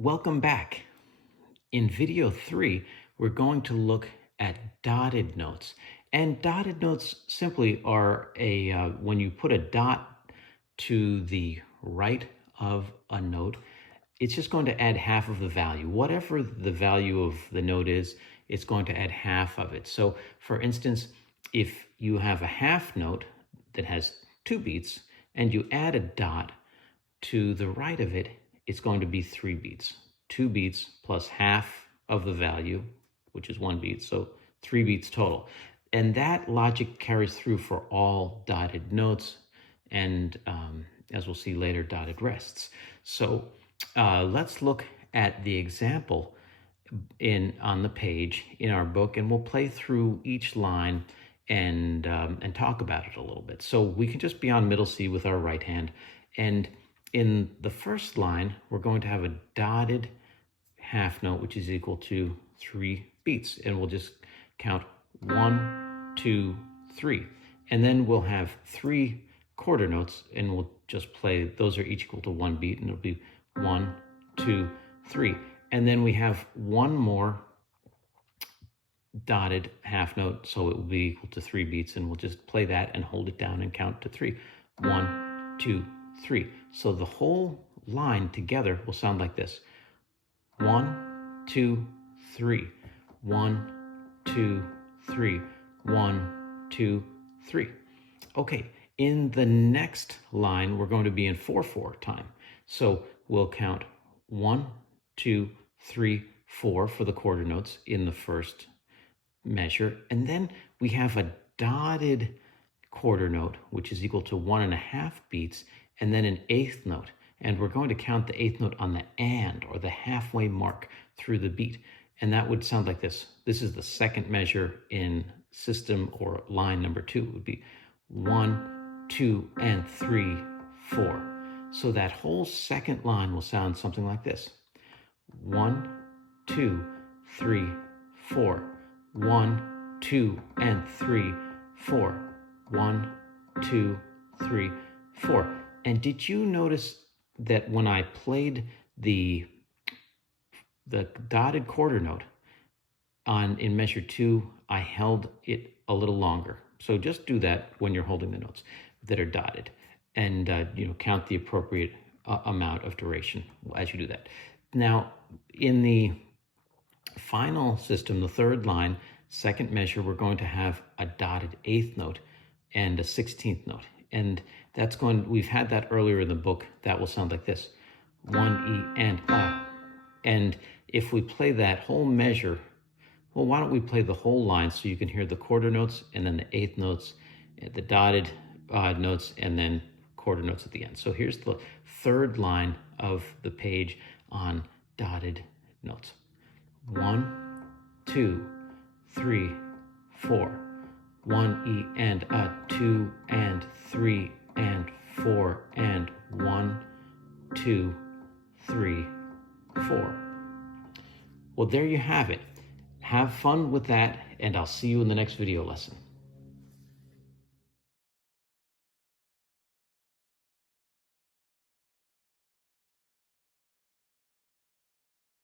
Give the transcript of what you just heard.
Welcome back. In video 3, we're going to look at dotted notes. And dotted notes simply are when you put a dot to the right of a note, it's just going to add half of the value. Whatever the value of the note is, it's going to add half of it. So for instance, if you have a half note that has 2 beats and you add a dot to the right of it, it's going to be 3 beats. 2 beats plus half of the value, which is 1 beat, so 3 beats total. And that logic carries through for all dotted notes and, as we'll see later, dotted rests. So let's look at the example on the page in our book, and we'll play through each line and talk about it a little bit. So we can just be on middle C with our right hand, and in the first line, we're going to have a dotted half note, which is equal to 3 beats. And we'll just count 1, 2, 3. And then we'll have 3 quarter notes, and we'll just play, those are each equal to 1 beat, and it'll be 1, 2, 3. And then we have one more dotted half note, so it will be equal to 3 beats, and we'll just play that and hold it down and count to 3. 1, 2, 3. So the whole line together will sound like this. 1, 2, 3. 1, 2, 3. 1, 2, 3. Okay, in the next line, we're going to be in 4/4 time. So we'll count 1, 2, 3, 4 for the quarter notes in the first measure. And then we have a dotted quarter note, which is equal to 1.5 beats, and then an eighth note. And we're going to count the eighth note on the and, or the halfway mark through the beat. And that would sound like this. This is the second measure in system or line number 2. It would be 1, 2, and 3, 4. So that whole second line will sound something like this. 1, 2, 3, 4. 1, 2, and 3, 4. 1, 2, 3, 4. And did you notice that when I played the dotted quarter note in measure 2, I held it a little longer? So just do that when you're holding the notes that are dotted, and count the appropriate amount of duration as you do that. Now, in the final system, the third line, second measure, we're going to have a dotted eighth note and a 16th note. And we've had that earlier in the book. That will sound like this. 1 E and A. And if we play that whole measure, well, why don't we play the whole line so you can hear the quarter notes and then the eighth notes, the dotted notes, and then quarter notes at the end. So here's the third line of the page on dotted notes. 1, 2, 3, 4. 1 E and A, 2 and 3 and 4 and 1, 2, 3, 4. Well, there you have it. Have fun with that, and I'll see you in the next video lesson.